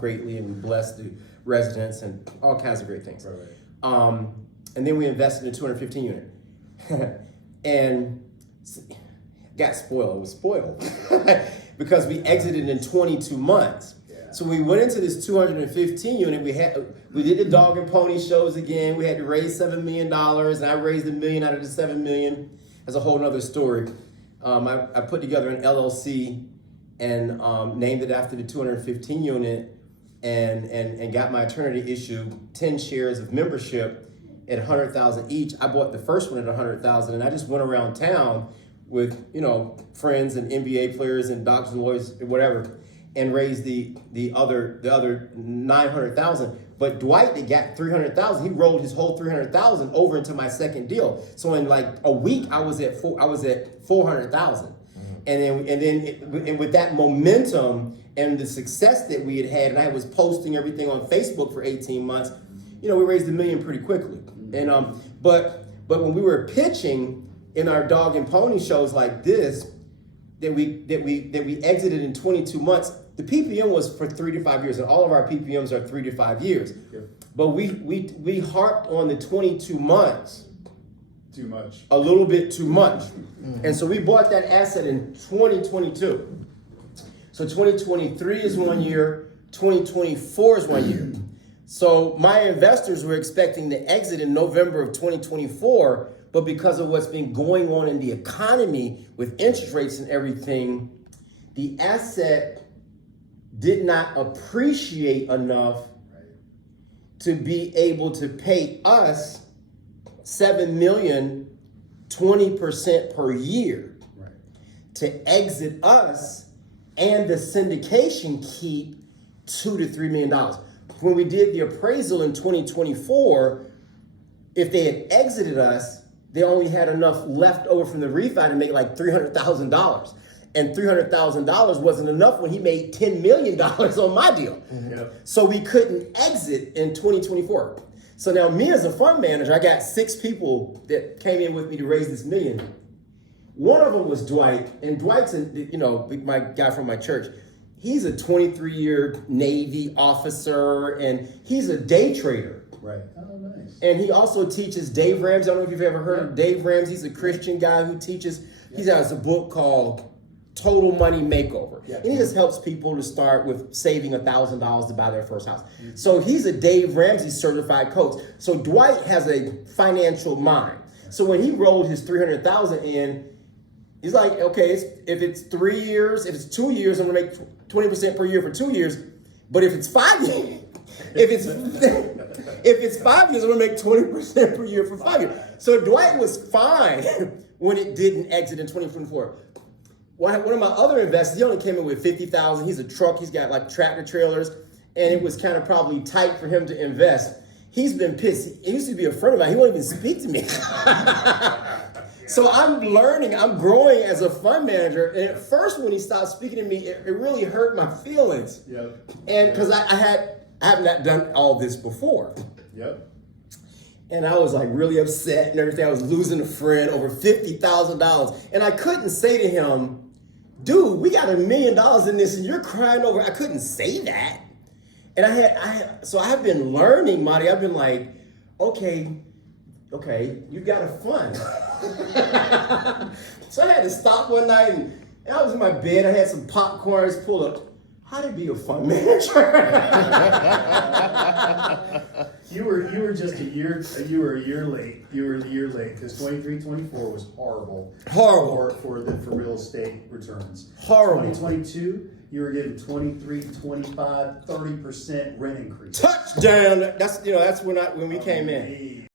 greatly, and we blessed the residents and all kinds of great things. Right. And then we invested in a 215 unit. And got spoiled. It was spoiled because we exited in 22 months. Yeah. So we went into this 215 unit. We did the dog and pony shows again. We had to raise $7 million, and I raised $1 million out of the $7 million. That's a whole nother story. I put together an LLC and named it after the 215 unit, and got my attorney to issue 10 shares of membership at 100,000 each. I bought the first one at 100,000, and I just went around town with, you know, friends and NBA players and doctors and lawyers and whatever, and raised the other 900,000. But Dwight, that got 300,000, he rolled his whole 300,000 over into my second deal. So in like a week, I was at 400,000. And with that momentum and the success that we had, and I was posting everything on Facebook for 18 months, you know, we raised $1 million pretty quickly. And but when we were pitching in our dog and pony shows like this, that we exited in 22 months, the PPM was for 3 to 5 years, and all of our PPMs are 3 to 5 years. Yep. But we harped on the 22 months. Too much. A little bit too much. And so we bought that asset in 2022. So 2023 is 1 year, 2024 is 1 year. So my investors were expecting to exit in November of 2024, but because of what's been going on in the economy with interest rates and everything, the asset did not appreciate enough to be able to pay us $7 million, 20% per year, Right. to exit us and the syndication keep $2 to $3 million. When we did the appraisal in 2024, if they had exited us, they only had enough left over from the refi to make like $300,000. And $300,000 wasn't enough when he made $10 million on my deal. Yep. So we couldn't exit in 2024. So now me as a fund manager, I got 6 people that came in with me to raise this $1 million. One of them was Dwight, and Dwight's my guy from my church. He's a 23-year Navy officer, and he's a day trader. Right. Oh, nice. And he also teaches Dave Ramsey. I don't know if you've ever heard of Dave Ramsey. He's a Christian guy who teaches. He has a book called Total Money Makeover. Yeah. And he just helps people to start with saving $1,000 to buy their first house. So he's a Dave Ramsey certified coach. So Dwight has a financial mind. So when he rolled his 300,000 in, he's like, okay, if it's 3 years, if it's 2 years, I'm gonna make 20% per year for 2 years. But if it's 5 years, if it's 5 years, I'm gonna make 20% per year for 5 years. So Dwight was fine when it didn't exit in 2024. One of my other investors, he only came in with 50,000. He's a truck. He's got like tractor trailers, and it was kind of probably tight for him to invest. He's been pissed. He used to be a friend of mine. He won't even speak to me. So I'm learning, I'm growing as a fund manager. And at first, when he stopped speaking to me, it really hurt my feelings. Yep. And because I have not done all this before. Yep. And I was like really upset and everything. I was losing a friend over $50,000. And I couldn't say to him, dude, we got $1 million in this and you're crying over. I couldn't say that. And so I've been learning, Marty. I've been like, okay, you got a fund. So I had to stop one night and I was in my bed. I had some popcorn. I just pulled up. How to be a fund manager? You were just a year late. You were a year late because 23-24 was horrible. Horrible. For real estate returns. Horrible. 2022, you were getting 23, 25, 30% rent increase. Touchdown. That's when we came in.